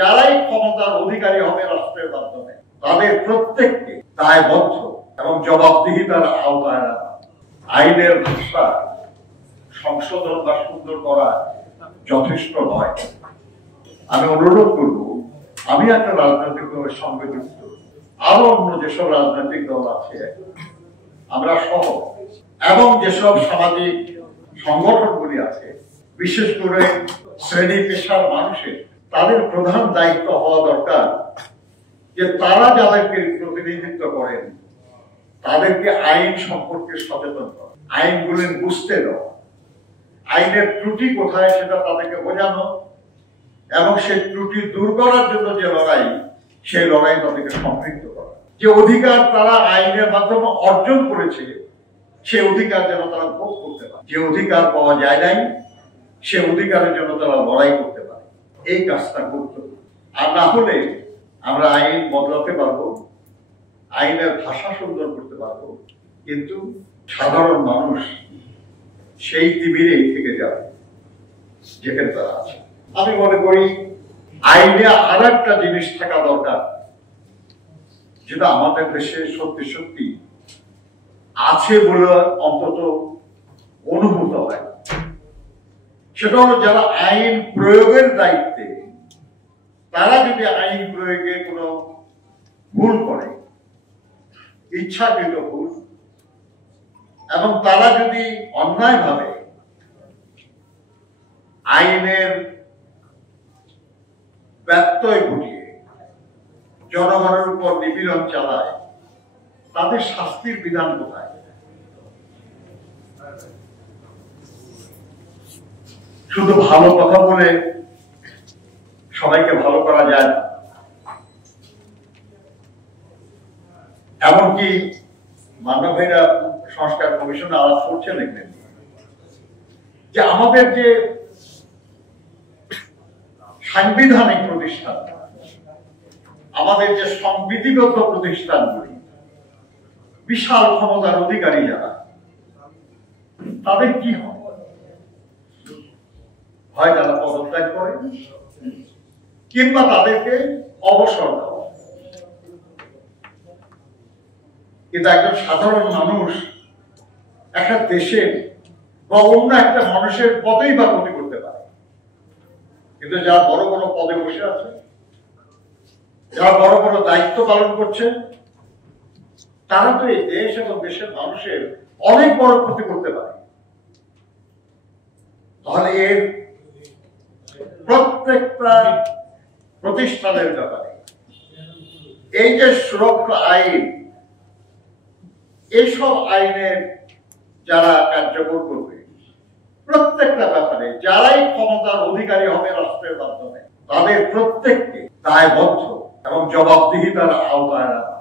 যারাই ক্ষমতার অধিকারী হবে রাষ্ট্রের মাধ্যমে তাদের প্রত্যেককে দায়বদ্ধ এবং জবাবদিহিতার আওতায় আনা। আইনের ভাষা সংশোধন বা সুন্দর করা যথেষ্ট নয়। আমি অনুরোধ করব, আমি একটা রাজনৈতিক দলের সঙ্গে যুক্ত, আরো অন্য যেসব রাজনৈতিক দল আছে আমরা সহ, এবং যেসব সামাজিক সংগঠনগুলি আছে, বিশেষ করে শ্রেণী পেশার মানুষের, তাদের প্রধান দায়িত্ব হওয়া দরকার যে তারা যাদেরকে প্রতিনিধিত্ব করেন তাদেরকে আইন সম্পর্কে সচেতন করা, আইনগুলি বুঝতে দেওয়া, আইনের ত্রুটি কোথায় সেটা তাদেরকে বোঝানো, এবং সেই ত্রুটি দূর করার জন্য যে লড়াই, সেই লড়াই তাদেরকে সম্পৃক্ত করা। যে অধিকার তারা আইনের মাধ্যমে অর্জন করেছে সে অধিকার যেন তারা ভোগ করতে পারে, যে অধিকার পাওয়া যায় নাই সে অধিকারের জন্য তারা লড়াই করতে পারে। এই কাজটা গুরুত্বপূর্ণ। আর না হলে আমরা আইন বদলাতে পারবো, আইনের ভাষা সুন্দর করতে পারবো, কিন্তু সাধারণ মানুষ সেই তিমিরেই থেকে যাবে যেখানে তারা আছে। আমি মনে করি আইনে আর একটা জিনিস থাকা দরকার যেটা আমাদের দেশে সত্যি সত্যি আছে বলে অন্তত অনুভূত হয়। সেটা হলো যারা আইন প্রয়োগের দায়িত্বে, তারা যদি আইন প্রয়োগে কোনো ভুল করে, ইচ্ছাকৃত ভুল, এবং তারা যদি অন্যায়ভাবে আইনের ব্যত্যয় ঘটিয়ে জনগণের উপর নিপীড়ন চালায়, তাদের শাস্তির বিধান কোথায়? শুধু ভালো কথা বলে সবাইকে ভালো করা যায় না। এমনকি মানব ভাইরা সংস্কার কমিশনে আলাপ করছে, লিখলেন যে আমাদের যে সাংবিধানিক প্রতিষ্ঠান, আমাদের যে সংবিধিবদ্ধ প্রতিষ্ঠানগুলি, বিশাল ক্ষমতার অধিকারী যারা, তাদের কি হয় তারা পদত্যাগ করে কিংবা তাদেরকে অবসর দেওয়া। কিন্তু একজন সাধারণ মানুষ একটা দেশের বা অন্য একটা মানুষের পদেই বা ক্ষতি করতে পারে, কিন্তু যারা বড় বড় পদে বসে আছে, যারা বড় বড় দায়িত্ব পালন করছে, তারা তো এই দেশ এবং দেশের মানুষের অনেক বড় ক্ষতি করতে পারে। তাহলে এর প্রত্যেকটা প্রতিষ্ঠানের ব্যাপারে এই যে সুরক্ষা আইন, এইসব আইনের যারা কার্যকর করবে, প্রত্যেকটা ব্যাপারে যারাই ক্ষমতার অধিকারী হবে রাষ্ট্রের মাধ্যমে, তাদের প্রত্যেককে দায়বদ্ধ এবং জবাবদিহিতার আওতায় আনা।